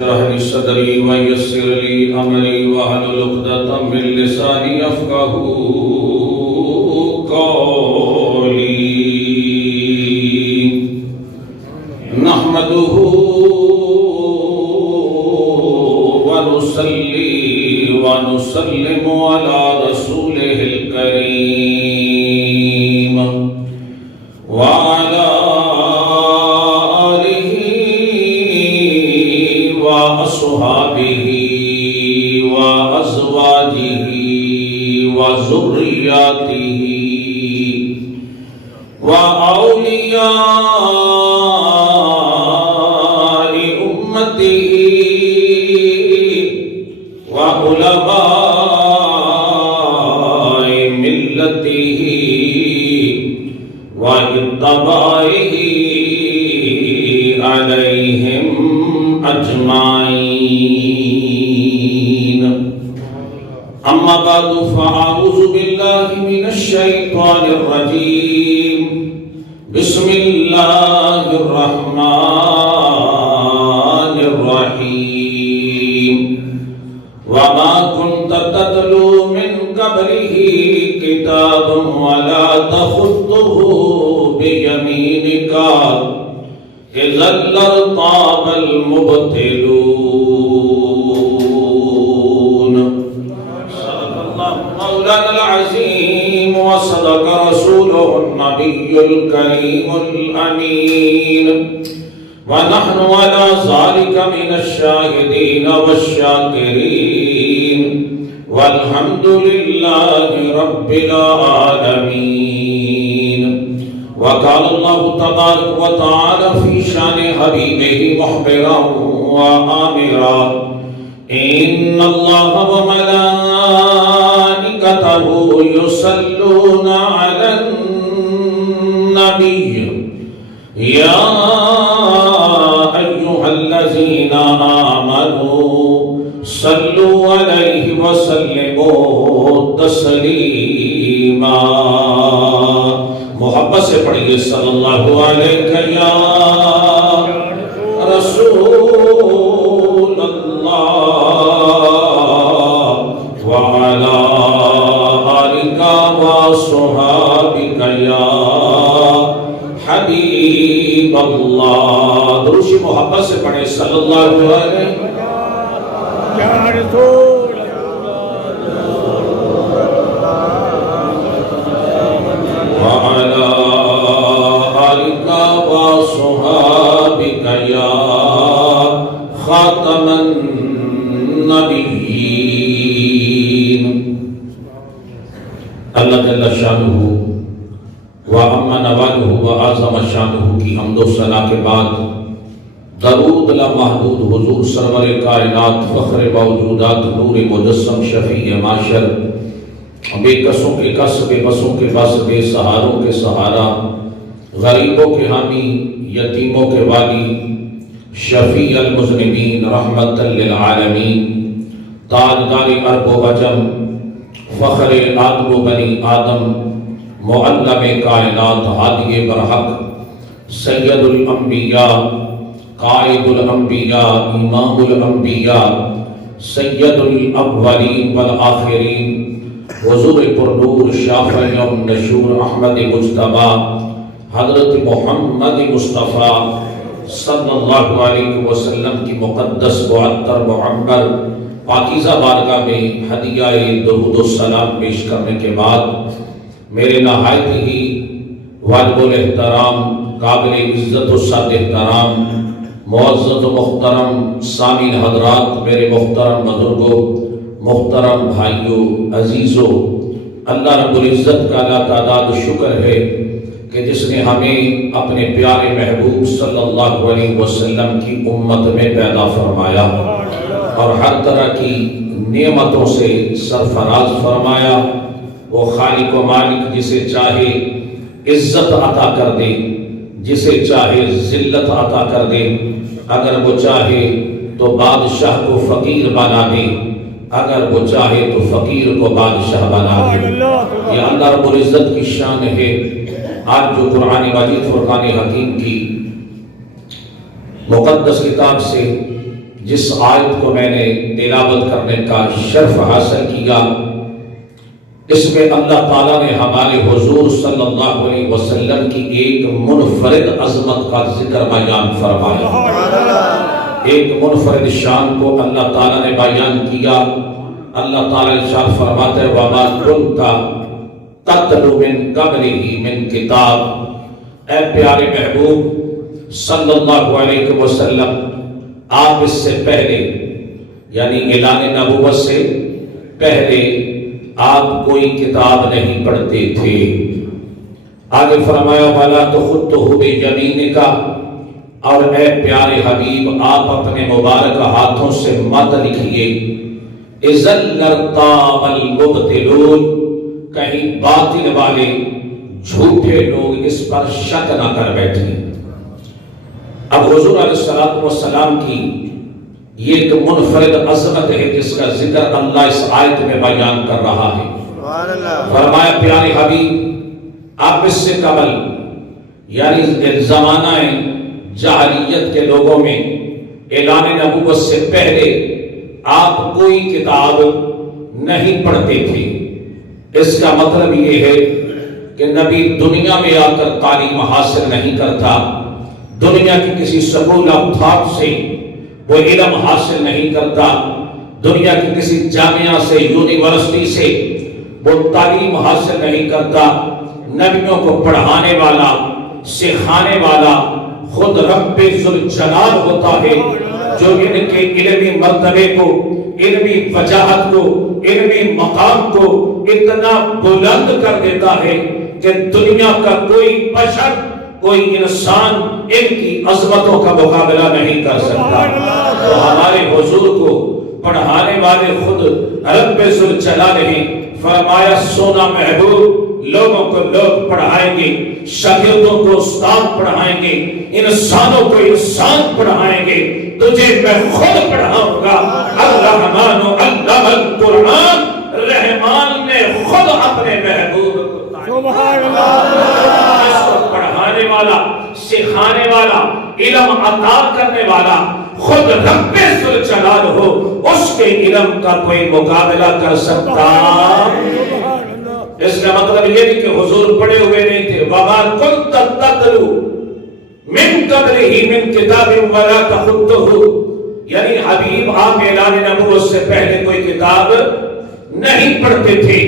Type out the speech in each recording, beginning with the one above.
اشرح لي صدري ويسر لي امري واحلل عقدة من لساني يفقهوا قولي نحمده ونصلي ونسلم على رسوله الكريم وعلى وأصحابه وأزواجه وذرياته وأولياء أمته وعلماء ملته واتباعه عليهم أجمعين أما بعد فأعوذ بالله من الشيطان الرجيم بسم الله الرحمن الرحيم وما كنت تتلو من قبله كتاب ولا تخطه بيمينك إذا لارتاب المبطلون صدق الله مولانا العظيم وصدق رسوله النبي الكريم الأمين ونحن على ذلك من الشاهدين والشاكرين والحمد لله رب العالمين. وقال الله تبارك وتعالى في شان حبيبه مخبرا وآمرا إن الله وملائكته يصلون على النبي يا أيها الذين آمنوا صلوا عليه وسلموا تسليما. محبت سے پڑھیے صلی اللہ علیہ یا رسول اللہ وعلا آلک وصحابک یا حبیب اللہ. دروشی محبت سے پڑھیں صلی اللہ علیہ یا رسول وعلى آلك وصحابك يا خاتم النبيين. اللہ جل شانہ وعم نوالہ وعظم شانہ کی حمد و ثنا کے بعد درود لامحدود حضور سرور کائنات فخر موجودات نور مجسم شفیع معاشر بے کسوں کے کس بے بسوں کے بس بے سہاروں کے سہارا غریبوں کے حامی یتیموں کے والی شفیع المذنبین رحمت للعالمین تاجدار عرب و عجم فخر آدم و بنی آدم معلم کائنات ہادی برحق سید الانبیاء قائد الانبیاء امام الانبیاء سید الاولین والآخرین حضور پر نور شافع یوم نشور احمد مجتبی حضرت محمد مصطفیٰ صلی اللہ علیہ وسلم کی مقدس معطر معمر پاکیزہ بارگاہ میں ہدیہ درود و سلام پیش کرنے کے بعد میرے نہایت ہی واجب الاحترام قابل عزت و صد احترام معزز و محترم سامعین حضرات، میرے محترم بزرگوں، محترم بھائیوں، عزیزوں، اللہ رب العزت کا لاتعداد شکر ہے کہ جس نے ہمیں اپنے پیارے محبوب صلی اللہ علیہ وسلم کی امت میں پیدا فرمایا اور ہر طرح کی نعمتوں سے سرفراز فرمایا. وہ خالق و مالک جسے چاہے عزت عطا کر دے، جسے چاہے ذلت عطا کر دے، اگر وہ چاہے تو بادشاہ کو فقیر بنا دے، اگر وہ چاہے تو فقیر کو بادشاہ بنا دے. یہ اللہ رب العزت کی شان ہے. آج جو قرآن مجید فرقان حکیم کی مقدس کتاب سے جس آیت کو میں نے تلاوت کرنے کا شرف حاصل کیا، اس میں اللہ تعالیٰ نے ہمارے حضور صلی اللہ علیہ وسلم کی ایک منفرد عظمت کا ذکر بیان فرمایا، ایک منفرد شان کو اللہ تعالیٰ نے بیان کیا۔ اللہ تعالیٰ ارشاد فرماتا ہے وَمَا كُنْتَ تَتْلُو مِن قَبْلِهِ مِن کتاب، اے پیارے محبوب صلی اللہ علیہ وسلم، آپ اس سے پہلے یعنی اعلان نبوت سے پہلے آپ کوئی کتاب نہیں پڑھتے تھے۔ آگے فرمایا وَلَا تَخُطُّهُ بِيَمِينِكَ، اور اے پیارے حبیب آپ اپنے مبارک ہاتھوں سے مت لکھیے، اِذًا لَارْتَابَ الْمُبْطِلُونَ، کہیں باطل والے جھوٹے لوگ اس پر شک نہ کر بیٹھیں۔ اب حضور علیہ السلام کی یہ ایک منفرد عظمت ہے جس کا ذکر اللہ اس آیت میں بیان کر رہا ہے۔ فرمایا پیارے حبیب آپ اس سے قبل یعنی زمانہ جاہلیت کے لوگوں میں اعلان نبوت سے پہلے آپ کوئی کتاب نہیں پڑھتے تھے۔ اس کا مطلب یہ ہے کہ نبی دنیا میں آ کر تعلیم حاصل نہیں کرتا، دنیا کی کسی سکول آف تھاٹ سے وہ علم حاصل نہیں کرتا، دنیا کی کسی جامعہ سے یونیورسٹی سے وہ تعلیم حاصل نہیں کرتا۔ نبیوں کو پڑھانے والا سکھانے والا خود رب ذوالجلال ہوتا ہے، جو ان کے علمی مرتبے کو، علمی وجاہت کو، علمی مقام کو اتنا بلند کر دیتا ہے کہ دنیا کا کوئی بشر، کوئی انسان ان کی عظمتوں کا مقابلہ نہیں کر سکتا۔ تو ہمارے حضور کو پڑھانے والے خود رب ذوالجلال ہیں۔ فرمایا سونا محبوب لوگوں کو لوگ پڑھائیں گے، شاگردوں کو استاد پڑھائیں گے، انسانوں کو انسان پڑھائیں گے، تجھے میں خود پڑھاؤں گا۔ الرحمن علم القرآن، رحمان نے خود اپنے محبوب کو سبحان اللہ، اس کو پڑھانے والا، سکھانے والا، علم عطا کرنے والا خود رب ذوالجلال ہو، اس کے علم کا کوئی مقابلہ کر سکتا؟ اس کا مطلب یہ نہیں کہ حضور پڑھے ہوئے نہیں تھے۔ وَمَا كُنْتَ تَتْلُو مِن قَبْلِهِ مِن كِتَابٍ وَلَا تَخُطُّهُ، یعنی حبیب آپ اعلان نبوت سے پہلے کوئی کتاب نہیں پڑھتے تھے۔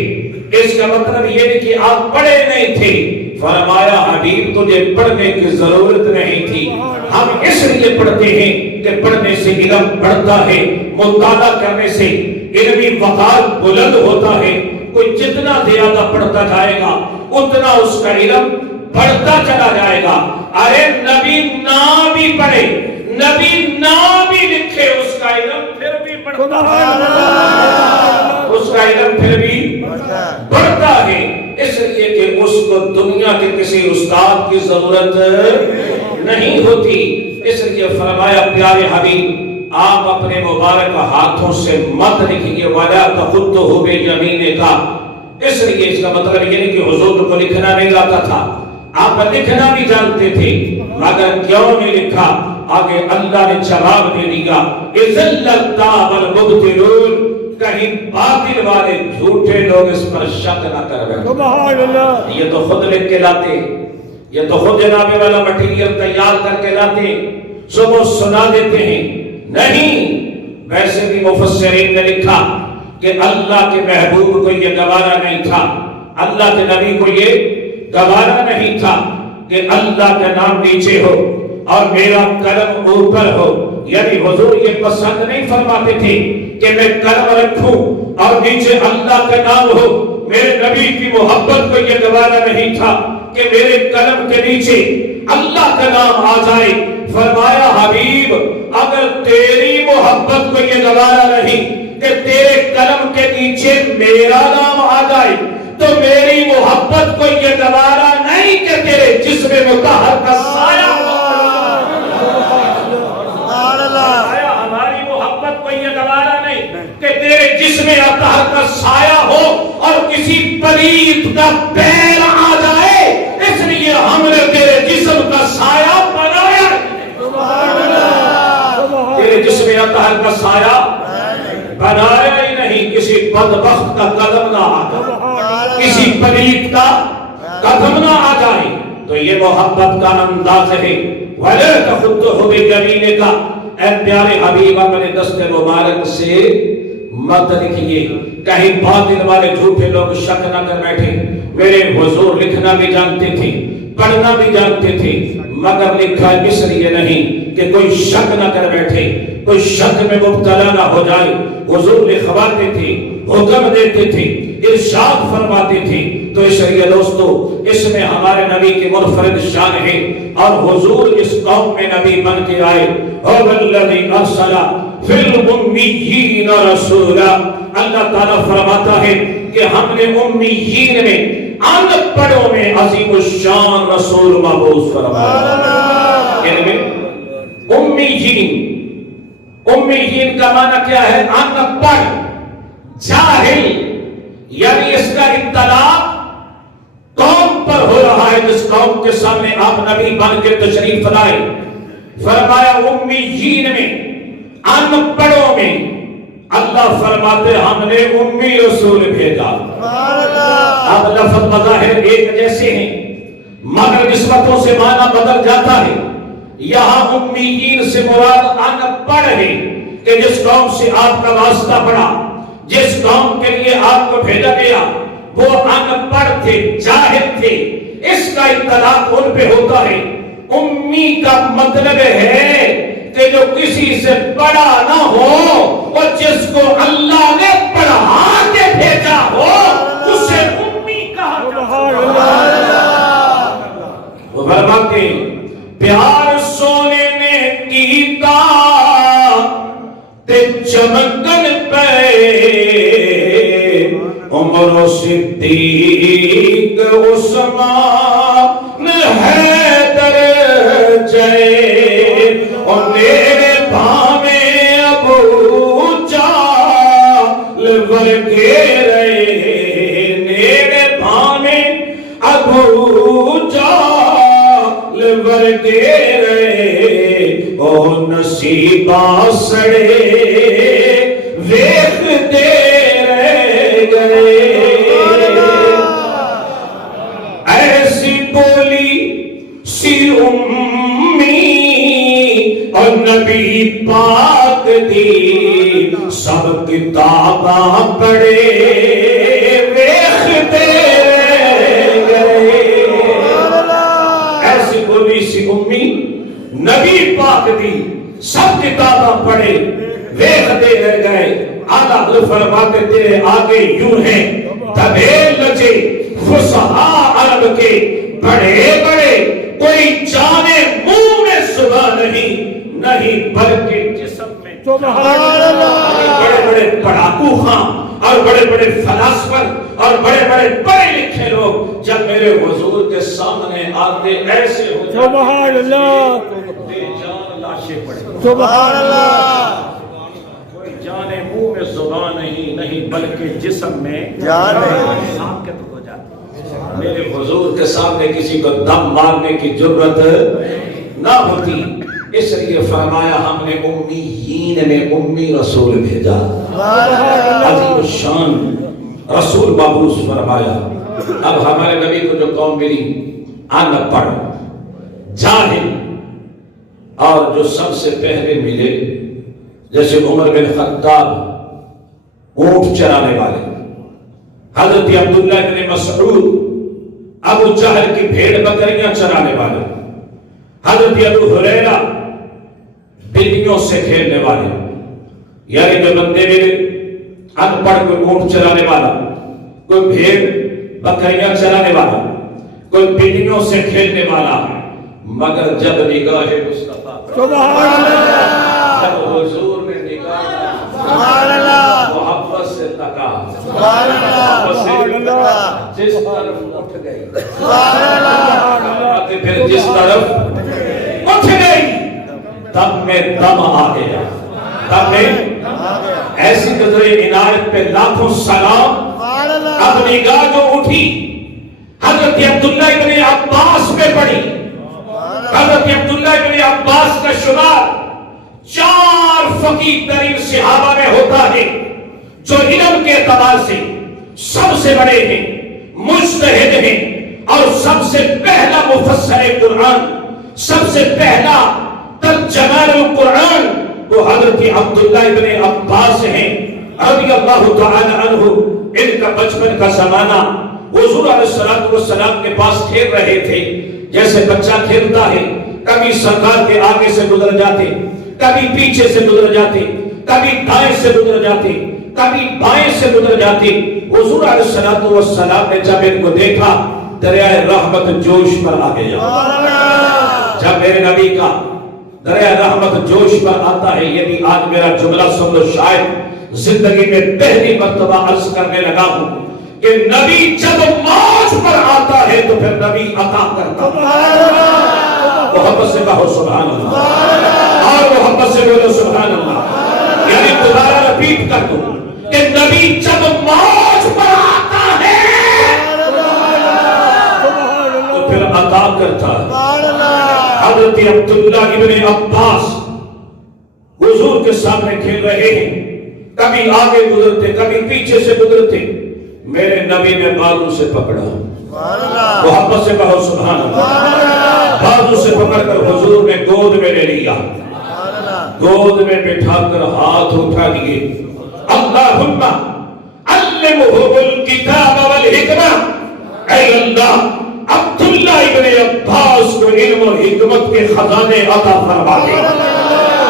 اس کا مطلب یہ نہیں کہ آپ پڑھے نہیں تھے۔ فرمایا حبیب تجھے پڑھنے کی ضرورت نہیں تھی، ہم اس لیے پڑھتے ہیں کہ پڑھنے سے علم بڑھتا ہے، مطالعہ کرنے سے علمی وقار بلند ہوتا ہے۔ کوئی جتنا زیادہ پڑھتا جائے گا اتنا اس کا علم بڑھتا چلا جائے گا۔ ارے نبی نہ بھی پڑھے، نبی نہ بھی لکھے، اس کا علم پھر بھی بڑھتا ہے، اس کا علم پھر بھی بڑھتا ہے، اس لیے کہ اس کو دنیا کے کسی استاد کی ضرورت نہیں ہوتی۔ اس لیے فرمایا پیارے حبیب آپ اپنے مبارک ہاتھوں سے مت لکھیے، وَلَا تَخُطُّهُ بِيَمِينِكَ، اس لیے اس کا مطلب یہ نہیں کہ حضور کو لکھنا نہیں آتا تھا، آپ لکھنا بھی جانتے تھے، مگر کیوں نہیں لکھا؟ آگے اللہ نے جواب دے دیا، اِذًا لَارْتَابَ الْمُبْطِلُونَ، کہیں باطل والے جھوٹے لوگ اس پر شک نہ کر بیٹھے۔ یہ تو خود لکھ کے لاتے، یہ تو خود جناب والا مٹیریل تیار کر کے لاتے، صبح سنا دیتے ہیں۔ نہیں، ویسے بھی مفسرین نے لکھا کہ اللہ کے محبوب کو یہ گوارا نہیں تھا، اللہ کے نبی کو یہ گوارا نہیں تھا کہ اللہ کا نام نیچے ہو اور میرا قلم اوپر ہو، یعنی حضور یہ پسند نہیں فرماتے تھے کہ میں قلم رکھوں اور نیچے اللہ کا نام ہو۔ میرے نبی کی محبت کو یہ گوارا نہیں تھا کہ میرے قلم کے نیچے اللہ کا نام آ جائے۔ فرمایا حبیب اگر تیری محبت کو یہ گوارا نہیں کہ تیرے قلم کے نیچے میرا نام آ جائے، تو میری محبت کو یہ گوارا نہیں کہ تیرے جسم مطہر کا سایہ ہماری محبت کو یہ گوارا نہیں کہ تیرے جسم مطہر کا سایہ ہو اور کسی پلیت کا پیر آ جائے، اس لیے ہم نے تیرے جسم کا سایہ بنایا، تیرے جسم اطہر کا سایہ بنایا ہی نہیں، کسی بدبخت کا قدم نہ آ جائے، کسی پلیت کا قدم نہ آ جائے۔ تو یہ محبت کا انداز ہے۔ وَلَا تَخُطُّهُ بِيَمِينِكَ، اے پیارے حبیب اپنے دست مبارک سے مت لکھیے، کہیں باطل والے جھوٹے لوگ شک نہ کر بیٹھے۔ میرے حضور لکھنا بھی جانتے تھے، پڑھنا بھی جانتے تھے، مگر لکھا اس لیے نہیں کہ کوئی شک نہ کر بیٹھے، کوئی شک میں مبتلا نہ ہو جائے۔ حضور لکھواتے تھے، حکم دیتے تھے، ارشاد فرماتے تھے۔ تو اس لیے دوستو، اس میں ہمارے نبی کی منفرد شان ہے، اور حضور اس قوم میں نبی بن کے آئے۔ هو الذی ارسل فی الامیین رسولا، اللہ تعالیٰ فرماتا ہے کہ ہم نے امیین میں، ان پڑھوں میں عظیم الشان رسول مبعوث فرمایا۔ یعنی امیین، امیین کا معنی کیا ہے؟ ان پڑھ، جاہل، یعنی اس کا اطلاع قوم پر ہو رہا ہے جس قوم کے سامنے آپ نبی بن کے تشریف لائے۔ فرمایا امیین میں، ان پڑھوں میں، اللہ فرماتے ہم نے امی رسول بھیجا۔ اب لفظ بظاہر ایک جیسے ہیں، مگر نسبتوں سے معنی بدل جاتا ہے۔ یہاں امیین سے مراد ان پڑھ ہے کہ جس قوم سے آپ کا واسطہ پڑا، جس قوم کے لیے آپ کو بھیجا گیا، وہ ان پڑھ تھے، جاہل تھے، اس کا اطلاق ان پہ ہوتا ہے۔ امی کا مطلب ہے کہ جو کسی سے پڑھا نہ ہو، اور جس کو اللہ نے پڑھا کے بھیجا ہو، اسے امی کہا جاتا ہے۔ وہ فرماتے پیار سونے نے کیتا تے چمکن پہ، عمر و صدیق عثمان حیدر جے، اور میرے بھاوے ابو جہل ورگے رہے، میرے بھاوے ابو جہل ورگے رہے، او نصیبہ سڑے ویخ دے رہ گئے۔ ایسی بولی سی امی اور نبی پاک دی، سب کتاباں پڑھے ویخ دے رہ گئے۔ ایسی بولی سی امی، نبی پاک دی، سب کتاباں پڑھے ویخ دے رہ گئے۔ آلہ حضرت فرماتے تیرے آگے یوں ہیں دبے لجے فصحاء عرب کے بڑے بڑے، کوئی جانے منہ میں زبان نہیں بلکہ جسم میں۔ سبحان اللہ۔ بڑے بڑے پڑھاکو خاں اور بڑے بڑے فلاسفر اور بڑے بڑے پڑھے لکھے لوگ جب میرے حضور کے سامنے آتے ایسے ہو جاتے، سبحان اللہ، بے جان لاشیں پڑے۔ سبحان اللہ۔ کوئی جانے منہ میں زبان نہیں بلکہ جسم میں جان ہے، ساکت ہو جاتی۔ میرے حضور کے سامنے کسی کو دم مارنے کی جرت نہ ہوتی، اس لیے فرمایا ہم نے امیین میں امی رسول بھیجا، عظیم الشان رسول مبعوث فرمایا۔ اب ہمارے نبی کو جو قوم ملی، ان پڑھ، جاہل، اور جو سب سے پہلے ملے جیسے عمر بن خطاب، اونٹ چرانے والے، حضرت عبداللہ بن مسعود، ابو جہل کی بھیڑ بکریاں چرانے والے، حضرت ابو ہریرہ بلیوں سے کھیلنے والے۔ یعنی جو بندے ملے، ان پڑھ کوئی اونٹ چرانے والا، کوئی بھیڑ بکریاں چرانے والا، کوئی بلیوں سے کھیلنے والا، مگر جب نگاہ مصطفیٰ سبحان اللہ، جب حضور نے نگاہ سبحان اللہ محبت سے تکا، سبحان اللہ، جس طرف اٹھ گئی، سبحان اللہ، پھر جس طرف اٹھ گئی، تب میں دم آ گیا، تب میں ایسی قدر عنایت پہ لاکھوں سلام۔ اب نگاہ جو اٹھی حضرت عبداللہ ابن عباس پہ پڑی، حضرت عبداللہ ابن عباس کا شمار 4 فقیہ ترین صحابہ میں ہوتا ہے جو علم کے اعتبار سے سب سے بڑے ہیں، مجتہد ہیں، اور سب سے پہلا مفسر قرآن، سب سے پہلا ترجمان القرآن وہ حضرت عبداللہ ابن عباس ہیں رضی اللہ تعالی عنہ۔ ان کا بچپن کا زمانہ حضور علیہ السلام کے پاس کھیل رہے تھے جیسے بچہ کھیلتا ہے، کبھی سرکار کے آگے سے گزر جاتے، کبھی پیچھے سے گزر جاتے، کبھی دائیں سے گزر جاتے، کبھی بائیں سے گزر جاتے۔ حضور علیہ السلام نے جب ان کو دیکھا دریائے رحمت جوش پر آ گیا۔ جب میرے نبی کا دریائے رحمت جوش پر آتا ہے، یہ بھی آج میرا جملہ سن لو، شاید زندگی میں پہلی مرتبہ عرض کرنے لگا ہوں کہ نبی جب موج پر آتا ہے تو پھر نبی عطا کرتا ہے۔ محبت سے کہو سبحان اللہ، اور محبت سے بولو سبحان اللہ۔ یعنی دوبارہ رپیٹ کر دوں کہ نبی جب موج پر آتا ہے تو پھر عطا کرتا ہے۔ حضرت عبداللہ ابن عباس حضور کے سامنے کھیل رہے ہیں، کبھی آگے گزرتے، کبھی پیچھے سے گزرتے، میرے نبی نے بازو سے پکڑا، محبت سے کہو سبحان اللہ، بازو سے پکڑ کر حضور نے گود میں لے لیا، گود میں بٹھا کر ہاتھ اٹھا دیے، اللہم علمہ الکتاب والحکمہ، اے اللہ عبداللہ ابن عباس کو علم و حکمت کے خزانے عطا فرما دے۔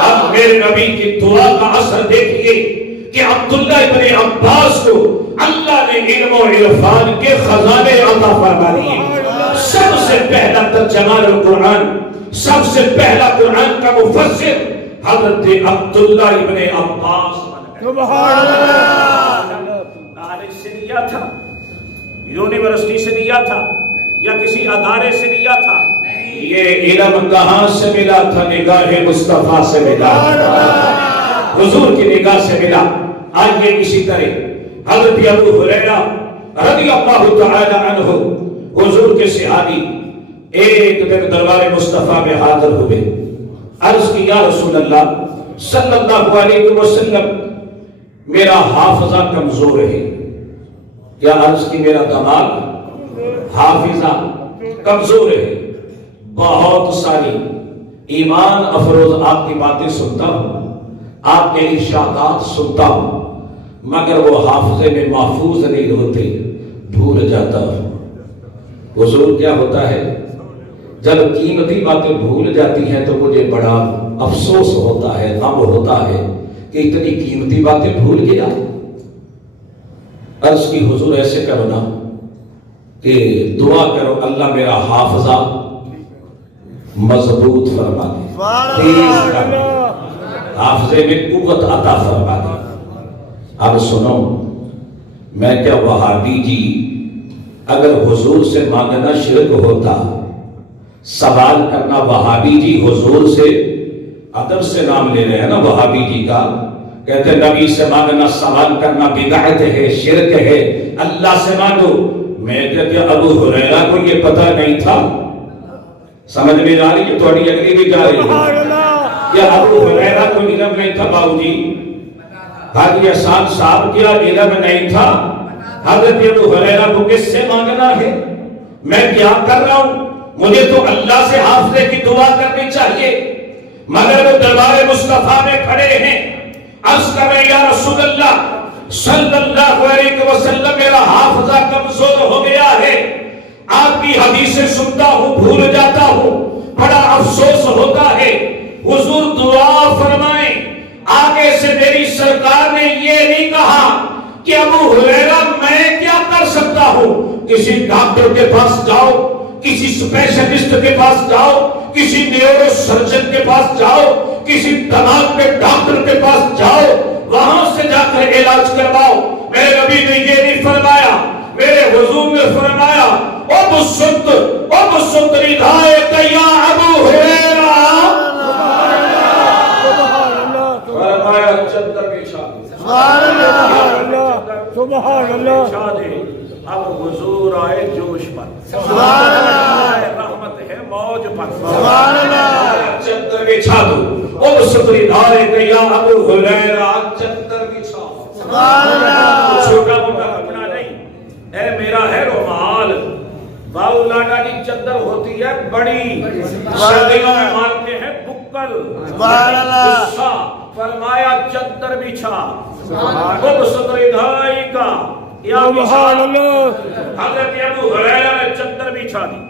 اب میرے نبی کی دعا کا اثر دیکھئے کہ عبداللہ ابن عباس کو اللہ نے علم و عرفان کے خزانے عطا فرما دیے۔ سب سے پہلا ترجمان القرآن، سب سے پہلا قرآن کا مفسر حضرت عبداللہ ابن عباس۔ سبحان اللہ۔ کالج سے لیا تھا، یونیورسٹی سے لیا تھا، یا کسی ادارے سے لیا تھا، یہ علم کہاں سے ملا تھا؟ نگاہ مصطفیٰ سے ملا، حضور کی نگاہ سے ملا۔ آئیے اسی طرح حضرت ابو ہریرہ رضی اللہ تعالی عنہ حضور کے صحابی ایک دن دربار مصطفیٰ میں حاضر ہوئے، عرض کی یا رسول اللہ صلی اللہ علیہ وسلم میرا حافظہ کمزور ہے۔ کیا عرض کی میرا دماغ حافظہ کمزور ہے، بہت ساری ایمان افروز آپ کی باتیں سنتا ہوں، آپ کے ارشادات سنتا ہوں، مگر وہ حافظے میں محفوظ نہیں ہوتے، بھول جاتا ہوں۔ حضور کیا ہوتا ہے جب قیمتی باتیں بھول جاتی ہیں تو مجھے بڑا افسوس ہوتا ہے، غم ہوتا ہے کہ اتنی قیمتی باتیں بھول گیا۔ عرض کی حضور ایسے کرو نا کہ دعا کرو اللہ میرا حافظہ مضبوط فرما دے، تیز کر دے، حافظے میں قوت عطا فرما دے۔ اب سنو، میں کیا وہابی جی اگر حضور سے مانگنا شرک ہوتا، سوال کرنا وہابی جی حضور سے ادب سے نام لے رہے ہیں نا وہابی جی کا، کہتے نبی سے مانگنا سوال کرنا بدعت ہے، شرک ہے، اللہ سے مانگو۔ میں کہتے ابو ہریرہ کو یہ پتہ نہیں تھا؟ سمجھ میں جا رہی ہے؟ تھوڑی اگلی بھی جا رہی ہے کیا ابو ہریرہ کو علم نہیں تھا؟ باؤ جی حاجی احسان صاحب کیا علم نہیں تھا؟ حضرت ابو ہریرہ کو کس سے مانگنا ہے؟ میں کیا کر رہا ہوں؟ مجھے تو اللہ سے حافظے کی دعا کرنی چاہیے، مگر وہ دربار مصطفیٰ میں کھڑے ہیں، عرض کر رہے یا رسول اللہ صلی اللہ علیہ وسلم میرا حافظہ کمزور ہو گیا ہے، آپ کی حدیثیں سنتا ہوں بھول جاتا ہوں، بڑا افسوس ہوتا ہے، حضور دعا فرمائیں۔ آگے سے میری سرکار نے یہ نہیں کہا کہ ابو ہریرہ میں کیا کر سکتا ہوں، کسی ڈاکٹر کے پاس جاؤ، کسی اسپیشلسٹ کے پاس جاؤ، کسی نیورو سرجن کے پاس جاؤ، کسی دماغ کے ڈاکٹر کے پاس جاؤ، وہاں سے جا کر علاج کرواؤ۔ میرے نبی نے یہ نہیں فرمایا، میرے حضور نے فرمایا وَبُسُّطْ رِدَائِكَ يَا أَبُو هُرَيْرَةَ، فرمایا چادر بچھا دے، سبحان اللہ۔ اب حضور آئے جوش پر، سبحان اللہ، رحمت ہے موج پر، سبحان اللہ، چادر بچھا دو۔ اور ستری دھارے کہ یا ابو ہریرہ چادر بچھا. چھوٹا موٹا کپڑا نہیں، اے میرا ہے رومال. باؤ لاڈا کی چادر ہوتی ہے بڑی، سردیوں میں مانتے ہیں بکل. غصہ فرمایا چادر بچھا. خود ستری دھائی کا یا حضرت ابو ہریرہ نے چادر بچھا دی.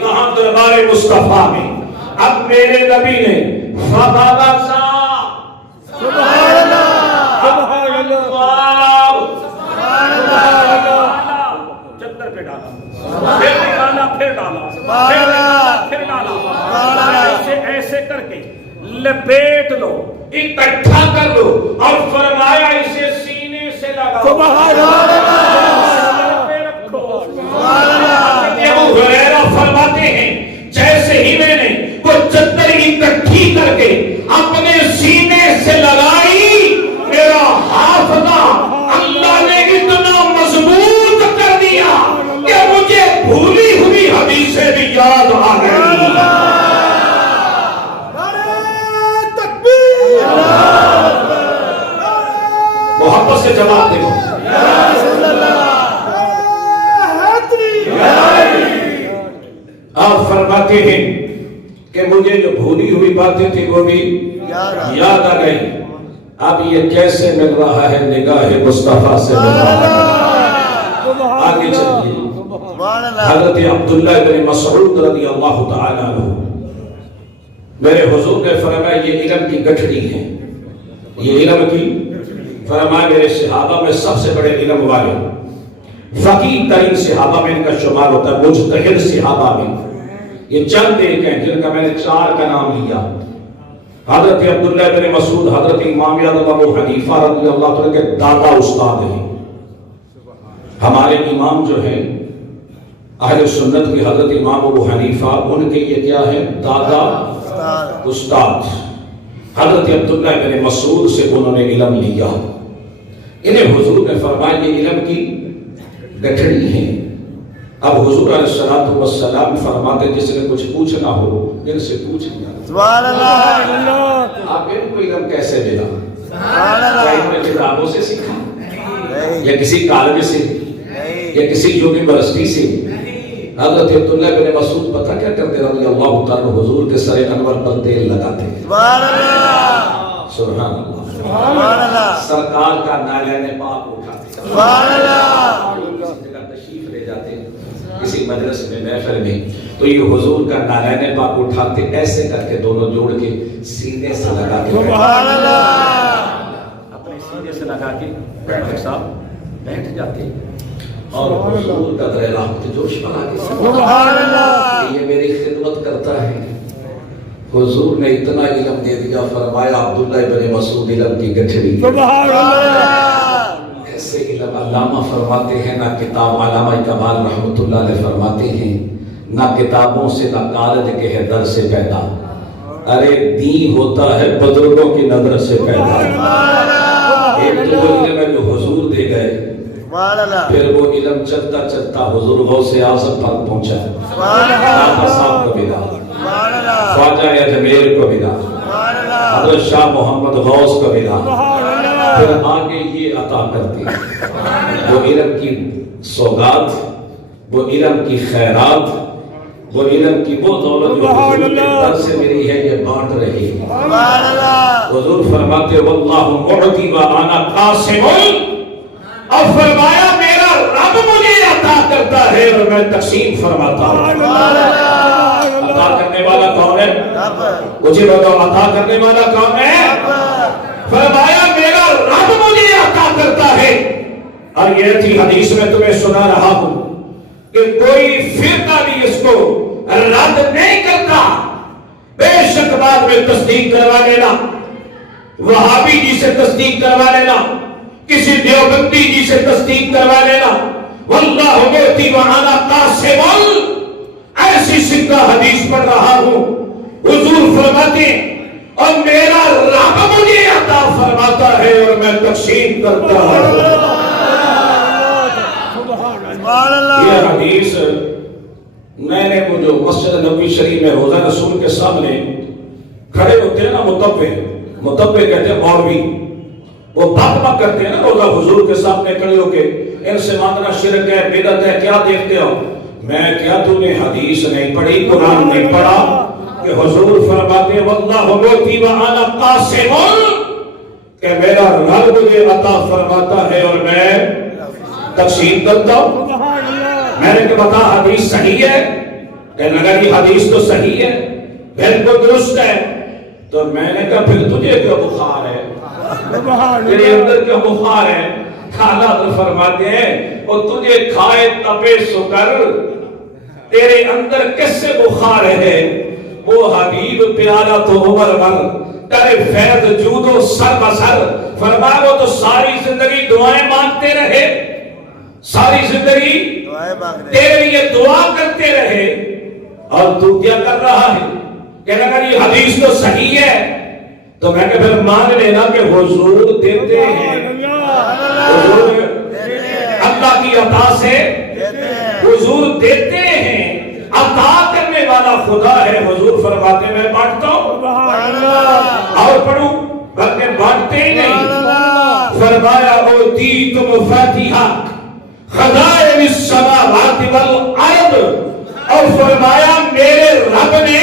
کہاں دربار مصطفیٰ میں. اب میرے نبی نے فبابا سا سبحان اللہ سبحان اللہ چادر پہ ڈالا، پھر نکالا، پھر ڈالا، پھر نکالا، پھر ڈالا. ایسے ایسے کر کے لپیٹ لو، اکٹھا کر لو اور فرمایا اسے سینے سے لگاؤ. سبحان ابو ہریرہ فرماتے ہیں جیسے ہی میں نے وہ چادر اکٹھی کر کے اپنے سینے سے لگائی، میرا حافظہ اللہ نے اتنا مضبوط کر دیا کہ مجھے بھولی ہوئی حدیثیں بھی یاد آ گئی. محبت سے جواب دے. آپ فرماتے ہیں کہ مجھے جو بھولی ہوئی باتیں تھی وہ بھی یاد آ گئی. اب یہ کیسے مل رہا ہے نگاہ مصطفیٰ سے مل رہا ہے. آگے چلیے. حضرت عبداللہ بن مسعود رضی اللہ تعالیٰ عنہ میرے حضور نے فرمایا یہ علم کی گٹھڑی ہے. یہ علم کی فرمایا میرے صحابہ میں سب سے بڑے علم والے فقیہ ترین صحابہ میں ان کا شمار ہوتا ہے. مجتہد صحابہ میں یہ چند ایک ہیں جن کا میں نے 4 کا نام لیا. حضرت عبداللہ بن مسعود حضرت امام اعظم ابو حنیفہ رضی اللہ تعالیٰ کے دادا استاد ہیں. ہمارے امام جو ہیں اہل سنت کے حضرت امام ابو حنیفہ، ان کے یہ کیا ہے؟ دادا استاد. حضرت عبداللہ بن مسعود سے انہوں نے علم لیا. انہیں حضور نے فرمایا یہ علم کی گٹھڑی ہے. اب حضور علیہ السلام فرماتے جس نے کچھ پوچھنا ہو ان سے پوچھ لیا. سبحان اللہ. آپ ان کو علم کیسے ملا؟ کیا انہوں نے کتابوں سے سیکھا یا کسی کالج سے یا کسی یونیورسٹی سے؟ حضرت عبداللہ بن مسعود پتہ کیا کرتے رضی اللہ تعالیٰ حضور کے سر انور پر تیل لگاتے. سبحان اللہ سبحان اللہ. سبحان اللہ. سرکار کا نالین پاک اٹھاتے. سبحان اللہ. تشریف لے جاتے کسی مجلس میں محفل میں تو یہ حضور کا نالین پاک اٹھاتے ایسے کر کے دونوں جوڑ کے سینے سے لگا کے سبحان اللہ اپنے سینے سے لگا کے ڈاکٹر صاحب بیٹھ جاتے اور حضور کا در رحمت جوش بنا کے سبحان اللہ یہ میری خدمت کرتا ہے. حضور نے اتنا علم دے دیا فرمایا عبداللہ بن مسعود علم کی گٹھڑی. سبحان اللہ. ایسے علم علامہ فرماتے ہیں نہ کتاب، علامہ اقبال رحمت اللہ علیہ فرماتے ہیں نہ کتابوں سے نہ کالج کے ہے در سے پیدا. ارے دین ہوتا ہے بزرگوں کی نظر سے پیدا. ایک تو وہ علم ہے جو حضور دے گئے، پھر وہ علم چلتا چلتا حضور غوث اعظم تک پہنچا. داتا صاحب کو ملا، خواجہ اجمیر کو ملا، حضرت شاہ محمد غوث کو ملا. پھر آگے یہ عطا کرتی وہ علم کی سوگات، وہ علم کی خیرات، وہ علم کی وہ دولت جو حضور کے در سے ملی ہے یہ بانٹ رہی ہے. حضور فرماتے واللہ معطی و انا قاسم، اور فرمایا میرا رب مجھے عطا کرتا ہے اور میں تقسیم فرماتا ہوں. عطا کرنے والا کون ہے؟ مجھے بتاؤ عطا کرنے والا کون ہے؟ فرمایا میرا رب مجھے عطا کرتا ہے. اور یہ تھی حدیث میں تمہیں سنا رہا ہوں کہ کوئی فرقہ بھی اس کو رد نہیں کرتا. بے شک بعد میں تصدیق کروا لینا، وہابی جی سے تصدیق کروا لینا، کسی دیوبندی جی سے تصدیق کروا لینا. واللہ معطی و انا قاسم، ایسی سکہ حدیث پڑھ رہا ہوں. حضور فرماتے اور میرا رب مجھے عطا فرماتا ہے اور میں تقسیم کرتا ہوں. یہ حدیث میں نے وہ جو مسجد نبوی شریف میں روزہ رسول کے سامنے کھڑے ہوتے ہیں نا متبع کہتے ہیں مولوی، وہ بک کرتے ہیں نا روزہ حضور کے سامنے کھڑے ہو کے، ان سے مانگنا شرک ہے، بدعت ہے، کیا دیکھتے ہو؟ میں کیا تو نے حدیث نہیں پڑھی، قرآن نہیں پڑھا کہ حضور فرماتے ہیں واللہ موتی وانا قاسم، کہ میرا رب مجھے عطا فرماتا ہے اور میں تقسیم کرتا ہوں۔ میں نے کہا بتا حدیث صحیح ہے؟ کہنے لگا یہ حدیث تو صحیح ہے، بالکل درست ہے۔ تو میں نے کہا پھر تجھے کیا بخار ہے، تیرے اندر کیا بخار ہے؟ حالات فرماتے ہیں اور تجھے کھائے تپے سکر، تیرے اندر کس سے بخار ہے؟ وہ حبیب پیارا تو عمر بھر کرے فیض جود و سر بسر، فرمایا وہ تو ساری زندگی دعائیں مانگتے رہے، ساری زندگی تیرے لیے دعا کرتے رہے، اور تو کیا کر رہا ہے؟ کہنا کہ یہ حدیث تو صحیح ہے۔ تو میں کہ پھر مان لینا کہ حضور دیتے ہیں، حضور اللہ کی عطا سے حضور دیتے ہیں، عطا کرنے والا خدا ہے۔ حضور فرماتے میں بانٹتا ہوں اور پڑھوں بلکہ بانٹتے ہی نہیں۔ فرمایا اوتیت مفاتیحا خزائن السماوات والارض، اور فرمایا میرے رب نے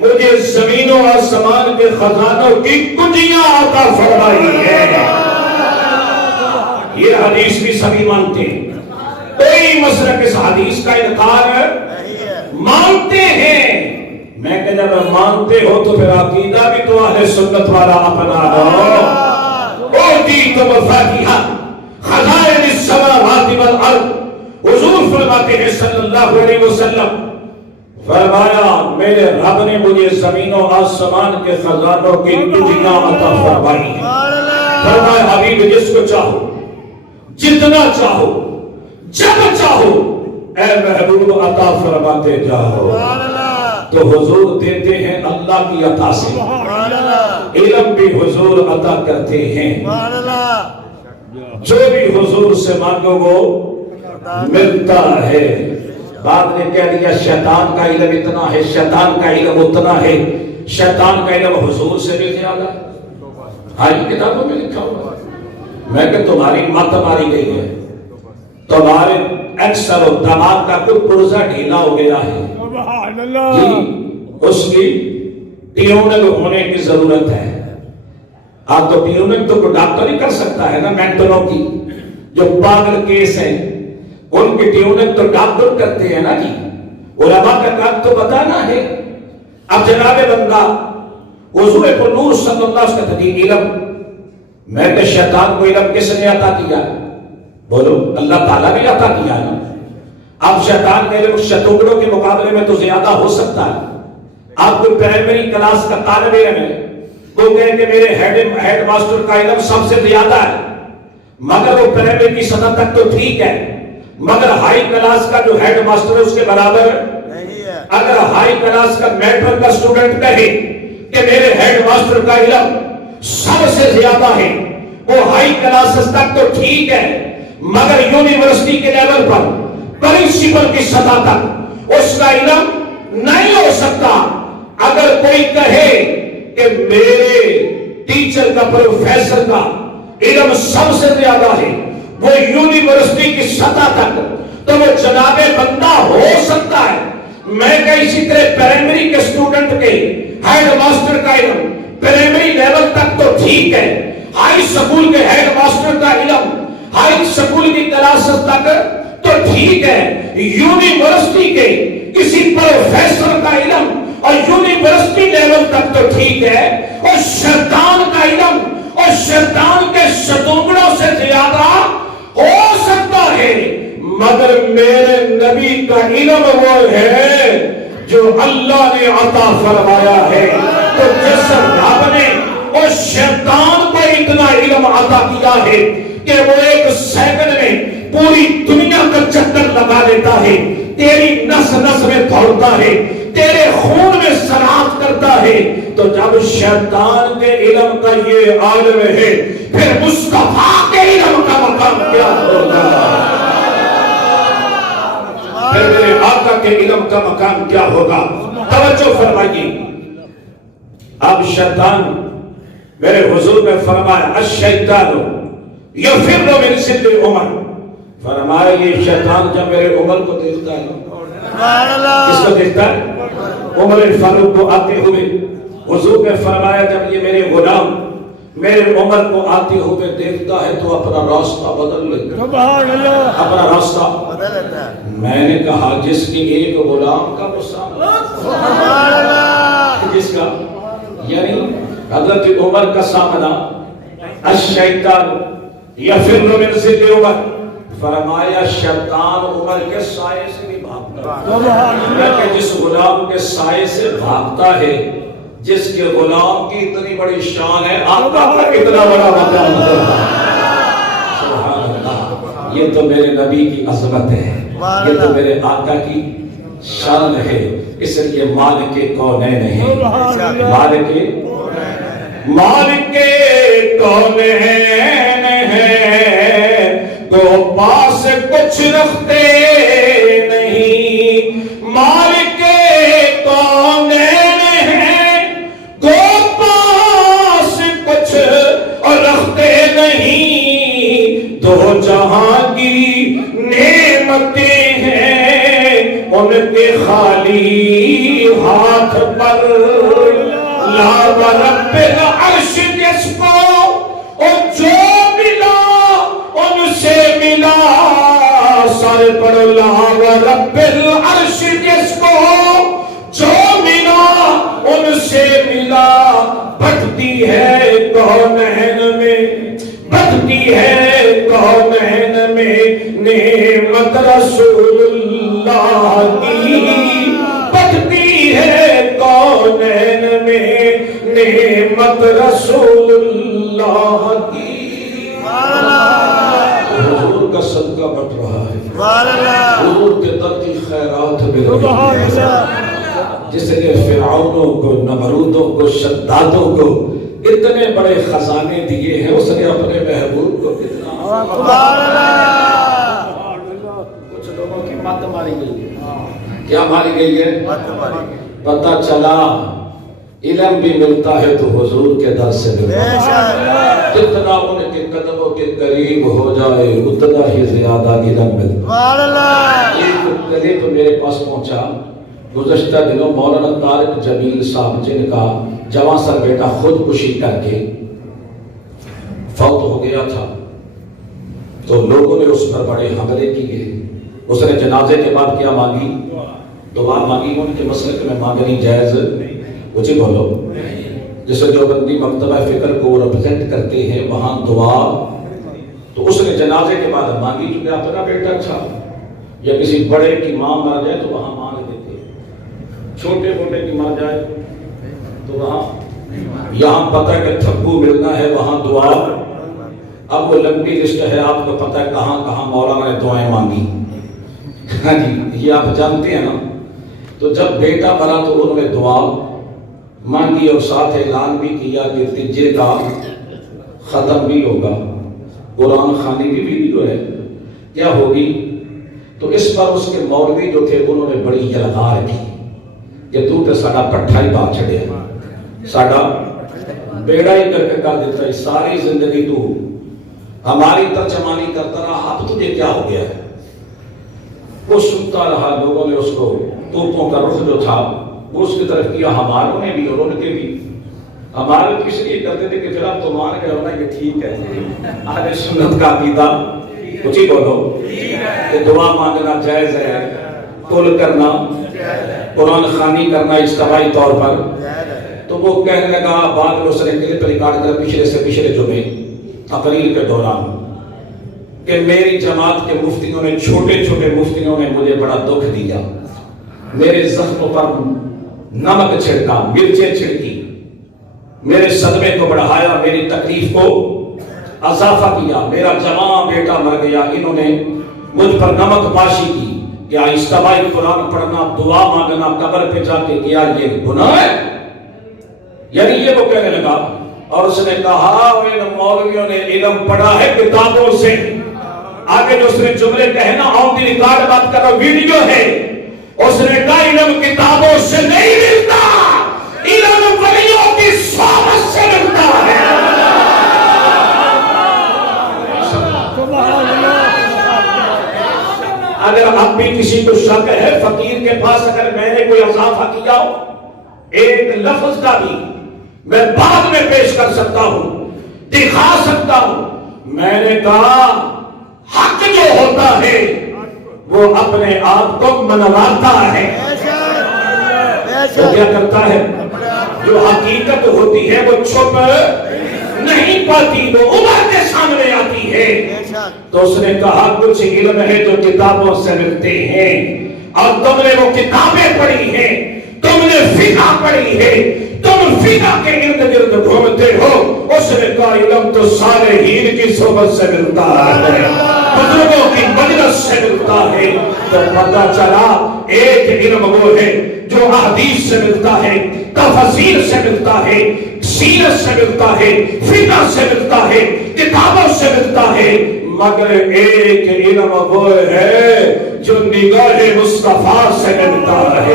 مجھے زمین و آسمان کے خزانوں کی کنجیاں عطا فرمائی ہے۔ یہ حدیث بھی سبھی مانتے ہیں، کوئی مسلک اس حدیث کا انکار مانتے ہیں۔ میں کہ جب مانتے ہو تو پھر عقیدہ بھی تو اہل سنت والا اپنا لو۔ اوتیت مفاتیحا خزائن السماوات والارض، حضور فرماتے ہیں صلی اللہ علیہ وسلم، فرمایا میرے رب نے مجھے زمین و آسمان کے خزانوں کی کنجیاں عطا فرمائی ہیں۔ فرمایا حبیب جس کو چاہو، جتنا چاہو، جب چاہو، اے محبوب عطا فرماتے جاؤ۔ تو حضور دیتے ہیں اللہ کی عطا سے، علم بھی حضور عطا کرتے ہیں، جو بھی حضور سے مانگو وہ ملتا ہے۔ بعد نے کہہ دیا شیطان کا علم اتنا ہے، شیطان کا علم اتنا ہے، شیطان کا علم حضور سے بھی زیادہ ہے۔ ہاں کتابوں میں لکھا ہوا ہے۔ میں کہ تمہاری مت ماری گئی ہے، تمہارے اکثر و دماغ کا کوئی پرزہ ڈھیلا ہو گیا ہے، جی اس کی ٹیوننگ ہونے کی ضرورت ہے۔ آپ تو ٹیوننگ تو کوئی ڈاکٹر ہی کر سکتا ہے نا، مینٹلوں کی جو پاگل کیس ہیں ان کی ٹیوننگ تو ڈاکٹر کرتے ہیں نا جی، علماء کا کام تو بتانا ہے۔ اب جناب بندہ حضور پر نور صلی اللہ علیہ وسلم کا علم، میں کہ شیطان کو علم کس نے عطا کیا؟ بولو اللہ تعالیٰ بھی عطا کیا ہے۔ اب شیطان کے علم شتوکڑوں کے مقابلے میں تو زیادہ ہو سکتا ہے۔ آپ کو پرائمری کلاس کا طالب علم ہے، وہ کہیں کہ میرے ہیڈ ماسٹر کا علم سب سے زیادہ ہے، مگر وہ پرائمری کی سطح تک تو ٹھیک ہے، مگر ہائی کلاس کا جو ہیڈ ماسٹر ہے اس کے برابر نہیں ہے۔ اگر ہائی کلاس کا میٹرک کا سٹوڈنٹ کہے کہ میرے ہیڈ ماسٹر کا علم سب سے زیادہ ہے، وہ ہائی کلاس تک تو ٹھیک ہے، مگر یونیورسٹی کے لیول پر پرنسپل کی سطح تک اس کا علم نہیں ہو سکتا۔ اگر کوئی کہے کہ میرے ٹیچر کا پروفیسر کا علم سب سے زیادہ ہے، وہ یونیورسٹی کی سطح تک، تو وہ جناب بندہ ہو سکتا ہے۔ میں کہ اسی طرح پرائمری کے سٹوڈنٹ کے ہیڈ ماسٹر کا علم پرائمری لیول تک تو ٹھیک ہے، ہائی سکول کے ہیڈ ماسٹر کا علم ہائی سکول کی کلاس تک تو ٹھیک ہے، یونیورسٹی کے کسی پروفیسر کا علم اور یونیورسٹی لیول تک تو ٹھیک ہے، اور شیطان کا علم اور شیطان کے شتوکڑوں سے زیادہ ہو سکتا ہے، مگر میرے نبی کا علم وہ ہے جو اللہ نے عطا فرمایا ہے۔ تو جس رب نے اور شیطان کو اتنا علم عطا کیا ہے کہ وہ ایک سیکنڈ میں پوری دنیا کا چکر لگا دیتا ہے، تیری نس نس میں دوڑتا ہے، تیرے خون میں سرعت کرتا ہے، تو جب شیطان کے علم کا یہ عالم ہے، پھر مصطفیٰ کے علم کا مقام کیا ہوگا؟ پھر میرے آقا کے علم کا مقام کیا ہوگا؟ توجہ فرمائیے. اب شیطان میرے حضور نے فرمایا الشیطان یفر من ظل عمر. فرمایا یہ شیطان جب میرے عمر کو دیکھتا ہے، کس کو دیکھتا ہے؟ عمر فاروق کو آتے ہوئے. حضور نے فرمایا جب یہ میرے غلام میرے عمر کو آتے ہوئے دیکھتا ہے تو اپنا راستہ بدل لیتا ہے، اپنا راستہ بدل لیتا ہے. میں نے کہا جس کی ایک غلام کا مسامحہ، جس کا یعنی حضرت عمر کا سامنا. الشیطان یفر من ظل عمر. فرمایا شیطان عمر کے سائے سے نہیں بھاگتا، کہ جس غلام کے سائے سے بھاگتا ہے، جس کے غلام کی اتنی بڑی شان ہے، آقا کا اتنا بڑا مقام ہے. سبحان اللہ. یہ تو میرے نبی کی عظمت ہے، یہ تو میرے آقا کی شان ہے. اس لیے مالک کونین ہے، مالک کونین ہے، تو پاس کچھ رکھتے نہیں. مالک کونین ہے، تو پاس کچھ رکھتے نہیں. دو جہاں کی نعمتیں ہیں ان کے خالی ہاتھ پر. لا ورب العرش جس کو اور جو ملا ان سے ملا. سر پر لا ورب العرش جس کو جو ملا ان سے ملا. بھٹتی ہے کونین میں، بھٹتی ہے کونین میں نعمت رسول اللہ کی. بھٹتی ہے کونین میں نعمت رسول اللہ کی. حضور کا صدقہ بٹ رہا ہے، حضور کے در کی خیرات مل رہی ہے. جس نے فرعونوں کو، نمرودوں کو، شدادوں کو اتنے بڑے خزانے دیے ہیں، اس نے اپنے محبوب کو کتنا. کچھ لوگوں کی مت ماری گئی ہے. کیا ماری گئی ہے؟ پتہ چلا علم بھی ملتا ہے تو حضور کے در سے ملتا ہے. جتنا ان کے قدموں کے قریب ہو جائے اتنا ہی زیادہ علم ملتا ہے. ایک قریب میرے پاس پہنچا گزشتہ دنوں، مولانا طارق جمیل صاحب جن کا جوان سر بیٹا خودکشی کر کے فوت ہو گیا تھا، تو لوگوں نے اس پر بڑے حملے کیے. اس نے جنازے کے بعد کیا مانگی؟ دعا مانگی. ان کے مسلک میں مانگنی جائز مجھے بولو. جسے دیوبندی مکتبہ فکر کو ریپرزینٹ کرتے ہیں وہاں دعا، تو اس نے جنازے کے بعد مانگی. چونکہ اپنا بیٹا تھا یا کسی بڑے کی ماں مر جائے تو وہاں مانگ دیتے، چھوٹے موٹے کی مر جائے تو وہاں. یہاں پتہ کہ تھپو ملنا ہے وہاں دعا. اب وہ لمبی لسٹ ہے، آپ کو پتہ ہے کہاں کہاں مولانا نے دعائیں مانگی. ہاں جی، یہ آپ جانتے ہیں نا. تو جب بیٹا مرا تو انہوں نے دعا مانگی اور ساتھ اعلان بھی کیا کہ تیجے کا ختم بھی ہوگا، قرآن خوانی بھی ویڈیو ہے، کیا ہوگی. تو اس پر اس کے مولوی جو تھے انہوں نے بڑی یلغار کی کہ تو تے ساڈا پٹھا ہی پا چھڑیا، ساڈا بیڑا ہی کر کے کر دیتا ہے. ساری زندگی تو ہماری ترجمانی کرتا رہا، اب تجھے کیا ہو گیا ہے؟ وہ سنتا رہا. لوگوں نے اس کو توپوں کا رخ جو تھا وہ اس کی طرف کیا، ہماروں نے بھی اور ان کے بھی. ہمارے تو اس لیے کرتے تھے کہ پھر آپ تو مان گئے ہونا کہ ٹھیک ہے اہل سنت کا عقیدہ کچھ ہی بولو کہ دعا مانگنا جائز ہے، قول کرنا، قرآن خوانی کرنا اجتماعی طور پر. تو وہ کہنے لگا، بعد میں اس نے کلپ ریکارڈ کر پچھلے سے پچھلے جمعے تقریر کے دوران کہ میری جماعت کے مفتیوں نے، چھوٹے چھوٹے مفتیوں نے مجھے بڑا دکھ دیا، میرے زخموں پر نمک چھڑکا، مرچیں چھڑکی، میرے صدمے کو بڑھایا، میری تکلیف کو اضافہ کیا. میرا جوان بیٹا مر گیا، انہوں نے مجھ پر نمک پاشی کی. کیا اجتماعی قرآن پڑھنا، دعا مانگنا قبر پہ جا کے کیا یہ گناہ ہے؟ یعنی یہ وہ کہنے لگا. اور اس نے کہا ان مولویوں نے علم پڑھا ہے کتابوں سے. آگے جو اس نے جملے کہے نا آن دی ریکارڈ بات کر رہا، ویڈیو ہے. اس نے کہا علم کتابوں سے نہیں ملتا، علم ولیوں کی صحبت سے ملتا ہے۔ اگر اب بھی کسی کو شک ہے فقیر کے پاس اگر میں نے کوئی اضافہ کیا ہو ایک لفظ کا بھی میں بعد میں پیش کر سکتا ہوں، دکھا سکتا ہوں۔ میں نے کہا حق جو ہوتا ہے وہ اپنے آپ کو منواتا ہے، وہ کیا کرتا ہے؟ جو حقیقت ہوتی ہے وہ چھپ نہیں پاتی، وہ ابھر کے سامنے آتی ہے۔ تو اس نے کہا کچھ علم ہے جو کتابوں سے ملتے ہیں، اور تم نے وہ کتابیں پڑھی ہیں، تم نے فقہ پڑھی ہے، تم فقہ کے ارد گرد گھومتے ہو۔ اس نے کہا علم تو صالحین کی صحبت سے ملتا ہے، بزرگوں کی مجلس سے ملتا ہے۔ تو پتہ چلا ایک علم وہ ہے جو احادیث سے ملتا ہے، تفسیر سے ملتا ہے، سیرت سے ملتا ہے، فقہ سے ملتا ہے، کتابوں سے ملتا ہے، مگر ایک علم وہ ہے جو نگاہ مصطفیٰ سے ملتا ہے،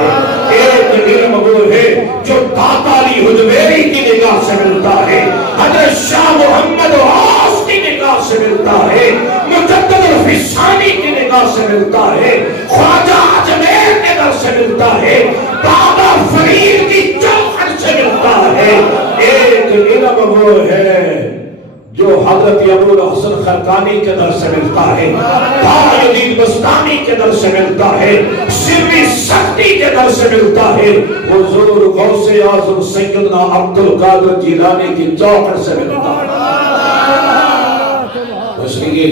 ایک علم وہ ہے جو داتا علی حجویری کی نگاہ سے ملتا ہے، حضرت شاہ محمد غوث کی نگاہ سے ملتا ہے، مجدد الفسانی کی نگاہ سے ملتا ہے، خواجہ اجمیر کے در سے ملتا ہے، بابا فرید کی جوہر سے ملتا ہے۔ ایک علم وہ ہے جو حضرت ابو الحسن خرقانی کے در سے ملتا ہے، بہاءالدین بستانی کے در سے ملتا ہے، سری سختی کے در سے ملتا ہے، حضور غوث اعظم سیدنا عبد القادر جیلانی کی جوہر سے ملتا ہے۔ اس لیے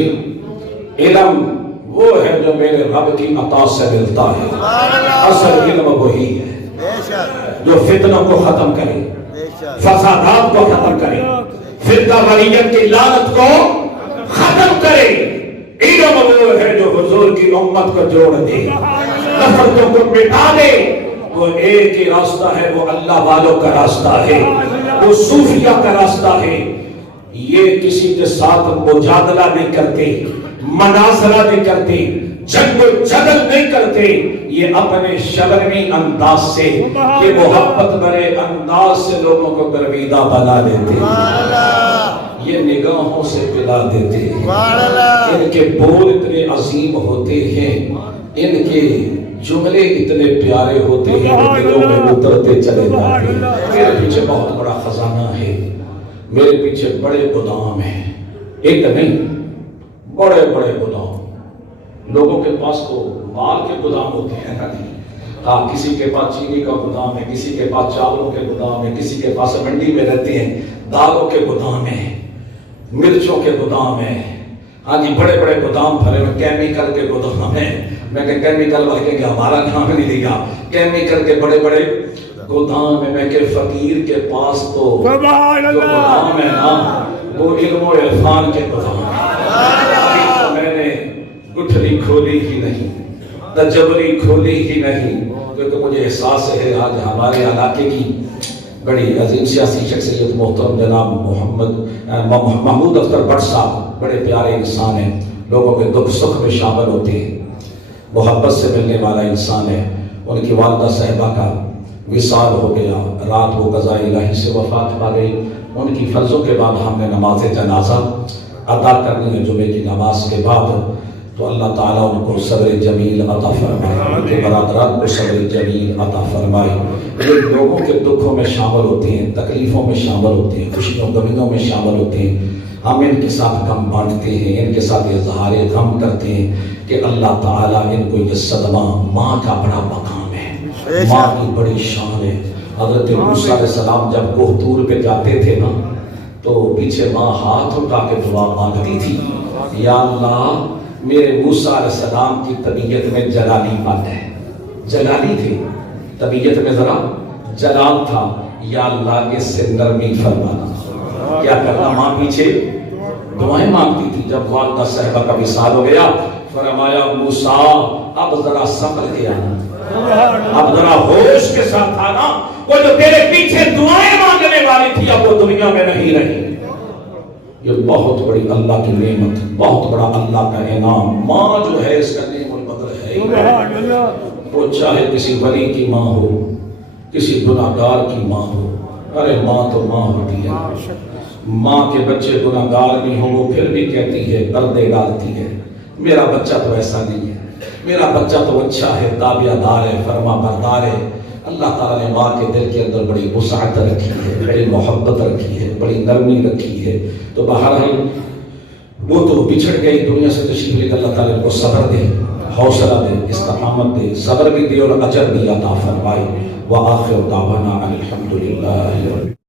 علم وہ ہے جو میرے رب کی عطا سے ملتا ہے، اصل علم وہی ہے جو فتنوں کو ختم کرے، فسادات کو ختم کرے، فرقہ واریت کی لعنت کو ختم کرے۔ علم وہ ہے جو حضور کی امت کو جوڑ دے، نفرتوں کو مٹا دے۔ وہ ایک ہی راستہ ہے، وہ اللہ والوں کا راستہ ہے، وہ صوفیہ کا راستہ ہے۔ یہ کسی کے ساتھ مجادلہ نہیں کرتے، مناظرہ نہیں کرتے، جنگ و جدل نہیں کرتے، یہ اپنے شرمی انداز سے، یہ محبت بھرے انداز سے لوگوں کو گرویدہ بنا دیتے، یہ نگاہوں سے پلا دیتے، ان کے بول اتنے عظیم ہوتے ہیں، ان کے جملے اتنے پیارے ہوتے ہیں کہ دلوں میں اترتے چلے جاتے ہیں۔ میرے پیچھے بہت بڑا خزانہ ہے، میرے پیچھے بڑے گودام ہیں، ایک نہیں بڑے بڑے گودام۔ لوگوں کے پاس تو مال کے گودام ہوتے ہیں نا، ہاں کسی کے پاس چینی کا گودام ہے، کسی کے پاس چاولوں کے گودام ہے، کسی کے پاس منڈی میں رہتے ہیں دالوں کے گودام ہیں، مرچوں کے گودام ہیں، ہاں جی بڑے بڑے گودام بھرے ہوئے، کیمیکل کے گودام ہیں۔ میں کہ کیمیکل والے کہ ہمارا نام نہیں لیا، کیمیکل کے بڑے بڑے گودام ہے۔ میں کہ فقیر کے پاس تو جو گودام ہے نا وہ علم و عرفان کے گودام ہے۔ میں نے گٹھلی کھولی ہی نہیں، تجبری کھولی ہی نہیں، کیونکہ مجھے احساس ہے آج ہمارے علاقے کی بڑی عظیم سیاسی شخصیت محترم جناب محمود اختر بٹ صاحب بڑے پیارے انسان ہیں، لوگوں کے دکھ سکھ میں شامل ہوتے ہیں، محبت سے ملنے والا انسان ہے۔ ان کی والدہ صاحبہ کا وصال ہو گیا، رات وہ قضاء الہی سے وفات پا گئی۔ ان کی فرضوں کے بعد ہم نے نماز جنازہ ادا کرنی ہے جمعے کی نماز کے بعد، تو اللہ تعالیٰ ان کو صبر جمیل عطا فرمائے، ان کے برادران کو صبر جمیل عطا فرمائے۔ یہ لوگوں کے دکھوں میں شامل ہوتے ہیں، تکلیفوں میں شامل ہوتے ہیں، خوشیوں غمیوں میں شامل ہوتے ہیں۔ ہم ان کے ساتھ غم بانٹتے ہیں، ان کے ساتھ اظہار غم کرتے ہیں کہ اللہ تعالیٰ ان کو یہ صدمہ، ماں کا بڑا مقام ہے، ماں کی بڑی شان ہے۔ حضرت موسیٰ علیہ السلام جب کوہ طور پہ جاتے تھے نا تو پیچھے ماں ہاتھ اٹھا کے دعا مانگتی تھی، یا اللہ میرے موسیٰ علیہ السلام کی طبیعت میں جلالی بات ہے، جلالی تھی طبیعت میں، ذرا جلال تھا، یا اللہ اس سے نرمی فرمانا۔ کیا کرنا، ماں پیچھے دعائیں مانگتی تھی۔ جب والدہ صاحبہ کا وصال ہو گیا فرمایا موسیٰ اب ذرا سنبھل کے آنا، اب ذرا ہوش کے ساتھ آنا، وہ جو تیرے پیچھے دعائیں مانگنے والی تھی اب وہ دنیا میں نہیں رہی۔ یہ بہت بڑی اللہ کی نعمت، بہت بڑا اللہ کا انعام۔ ماں جو ہے اس کا نعم البدر ہے، وہ چاہے کسی ولی کی ماں ہو، کسی گناہگار کی ماں ہو، ارے ماں تو ماں ہوتی ہے۔ ماں کے بچے گناہگار بھی ہوں وہ پھر بھی کہتی ہے، پردے ڈالتی ہے، میرا بچہ تو ایسا نہیں ہے، میرا بچہ تو اچھا ہے، تابعہ دار ہے، فرما بردار ہے۔ اللہ تعالیٰ نے ماں کے دل کے اندر بڑی وسعت رکھی ہے، بڑی محبت رکھی ہے، بڑی نرمی رکھی ہے۔ تو بہرحال وہ تو بچھڑ گئی، دنیا سے تشریف لے کر اللہ تعالیٰ کو صبر دے، حوصلہ دے، استقامت دے، صبر بھی دے اور اجر بھی عطا فرمائے۔ وآخر دعوانا الحمدللہ۔